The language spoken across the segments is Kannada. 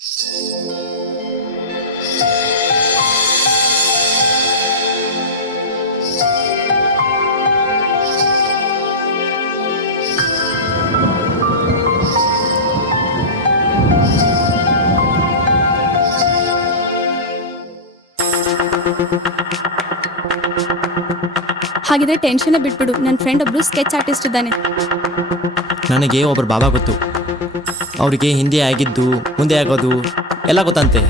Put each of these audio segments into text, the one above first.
ಹಾಗಿದ್ರೆ ಟೆನ್ಷನ್ ಬಿಟ್ಬಿಡು. ನನ್ನ ಫ್ರೆಂಡ್ ಒಬ್ರು ಸ್ಕೆಚ್ ಆರ್ಟಿಸ್ಟ್ ಇದ್ದಾನೆ. ನನಗೆ ಒಬ್ಬರು ಬಾಬಾ ಗೊತ್ತು. ಅವರಿಗೆ ಹಿಂದೆ ಆಗಿದ್ದು ಮುಂದೆ ಆಗೋದು ಎಲ್ಲ ಗೊತ್ತಂತೆ.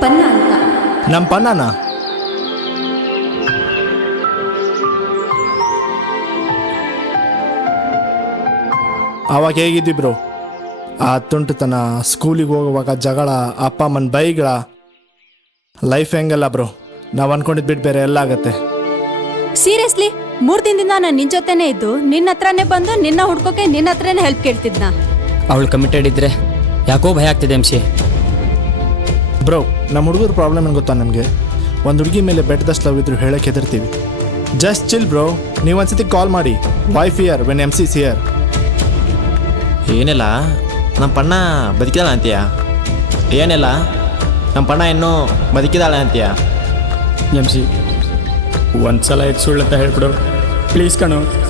ಪನ್ನ ಅಂತ. ನಮ್ಮ ಪನ್ನಾನ? ಆವಾಗ ಹೇಗಿದ್ವಿ ಬ್ರೋ ಆ ತುಂಟುತನ ಸ್ಕೂಲಿಗೆ ಹೋಗುವಾಗ ಜಗಳ ಅಪ್ಪ ಅಮ್ಮನ ಬೈಗಳ ಲೈಫ್ ಹೆಂಗಲ್ಲ ಬ್ರೋ? ನಾವು ಅನ್ಕೊಂಡಿದ್ ಬಿಟ್ಟು ಬೇರೆ ಎಲ್ಲ ಆಗತ್ತೆ. ಸೀರಿಯಸ್ಲಿ ಮೂರ್ ದಿನದಿಂದ ನಾನು ನಿನ್ ಜೊತೆನೆ ಇದ್ದು ನಿನ್ನ ಹತ್ರನೇ ಬಂದು ನಿನ್ನ ಹುಡ್ಕೋಕೆ ನಿನ್ನ ಹತ್ರನೇ ಹೆಲ್ಪ್ ಕೇಳ್ತಿದ್ನ. ಅವಳು ಕಮಿಟೆಡ್ ಇದ್ರೆ ಯಾಕೋ ಭಯ ಆಗ್ತಿದೆ ಎಂ ಸಿ ಬ್ರೋ ನಮ್ಮ ಹುಡುಗರ ಪ್ರಾಬ್ಲಮ್ ಏನು ಗೊತ್ತಾ ನಮಗೆ? ಒಂದು ಹುಡುಗಿ ಮೇಲೆ ಬೆಟ್ಟದಷ್ಟು ಲವ್ ಇದ್ರು ಹೇಳಕ್ಕೆ ಹೆದರ್ತೀವಿ. Just chill bro. ನೀವು ಒಂದ್ಸತಿ ಕಾಲ್ ಮಾಡಿ. ವೈಫ್ ಇಯರ್ ವೆನ್ ಎಂ ಸಿ ಸಿಯರ್ ಏನಿಲ್ಲ. ನಮ್ಮ ಪಣ್ಣ ಬದುಕಿದಾಳ ಅಂತೀಯ? ಏನಿಲ್ಲ. ನಮ್ಮ ಪಣ್ಣ ಇನ್ನೂ ಬದುಕಿದಾಳೆ ಅಂತೀಯ? ಎಂ ಸಿ, ಒಂದ್ಸಲ ಇದು ಸುಳ್ಳು ಅಂತ ಹೇಳ್ಬಿಡು ಪ್ಲೀಸ್ ಕಣು.